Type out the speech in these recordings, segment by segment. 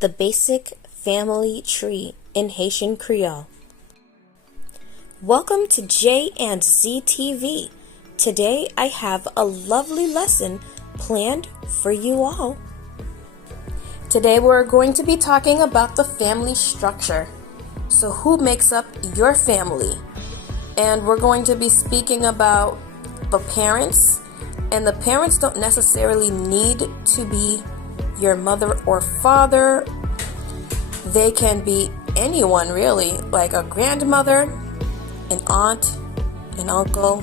The basic family tree in Haitian Creole. Welcome to J and Z TV. Today I have a lovely lesson planned for you all. Today we're going to be talking about the family structure. So who makes up your family? And we're going to be speaking about the parents. And the parents don't necessarily need to be your mother or father. They can be anyone really, like a grandmother, an aunt, an uncle.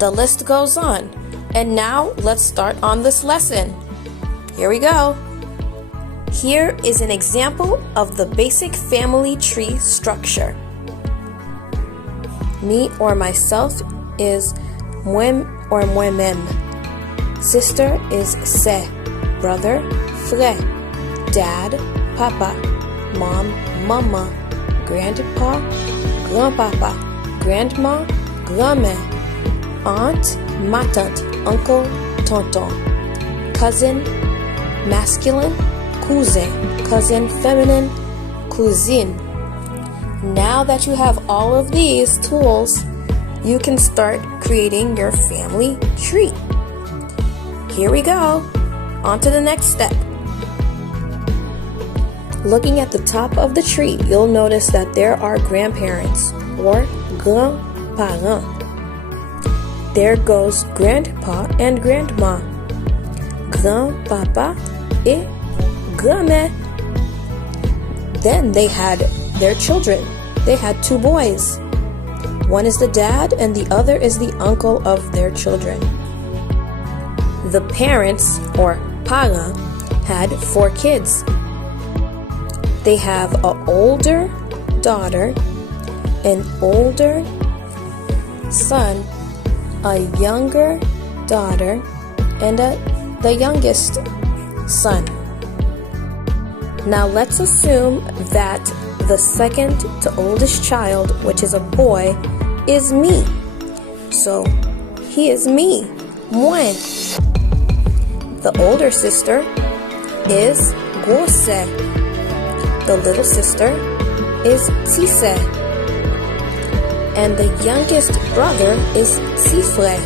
The list goes on. And now let's start on this lesson. Here we go. Here is an example of the basic family tree structure. Me or myself is moi or moi-même. Sister is se. Brother, frère. Dad, papa. Mom, mama. Grandpa, grandpapa. Grandma, grand-mère. Aunt, ma tante. Uncle, tonton. Cousin, masculine, cousin. Cousin, feminine, cousine. Now that you have all of these tools, you can start creating your family tree. Here we go. On to the next step. Looking at the top of the tree, you'll notice that there are grandparents or grands-parents. There goes grandpa and grandma, grandpapa et grand-mère. Then they had their children. They had two boys. One is the dad and the other is the uncle of their children. The parents, or parents, had 4 kids. They have an older daughter, an older son, a younger daughter, and the youngest son. Now let's assume that the second to oldest child, which is a boy, is me. So he is me, moi. The older sister is grosse. The little sister is tisse. And the youngest brother is petit frère.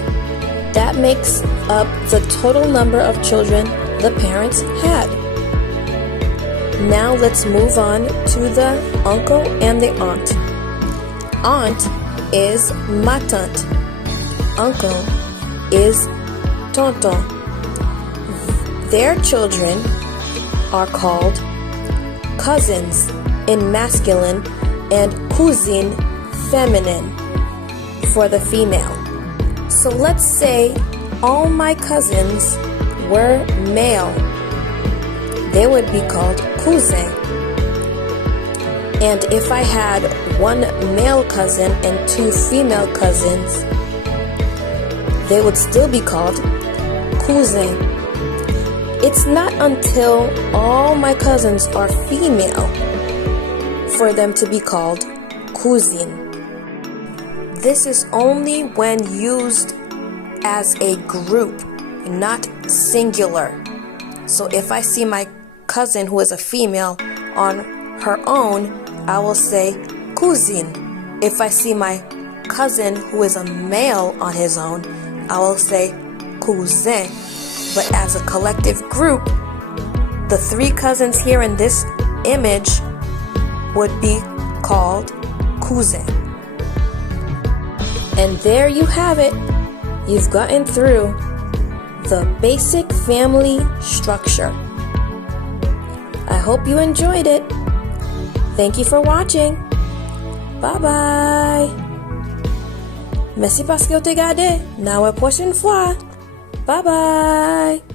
That makes up the total number of children the parents had. Now let's move on to the uncle and the aunt. Aunt is ma tante. Uncle is tonton. Their children are called cousins in masculine and cousine feminine for the female. So let's say all my cousins were male. They would be called cousin. And if I had 1 male cousin and 2 female cousins, they would still be called cousin. It's not until all my cousins are female for them to be called cousine. This is only when used as a group, not singular. So if I see my cousin who is a female on her own, I will say cousine. If I see my cousin who is a male on his own, I will say cousin. But as a collective group, the 3 cousins here in this image would be called cousin. And there you have it. You've gotten through the basic family structure. I hope you enjoyed it. Thank you for watching. Bye bye. Merci parce que vous avez regardé. Na la prochaine fois. Bye bye.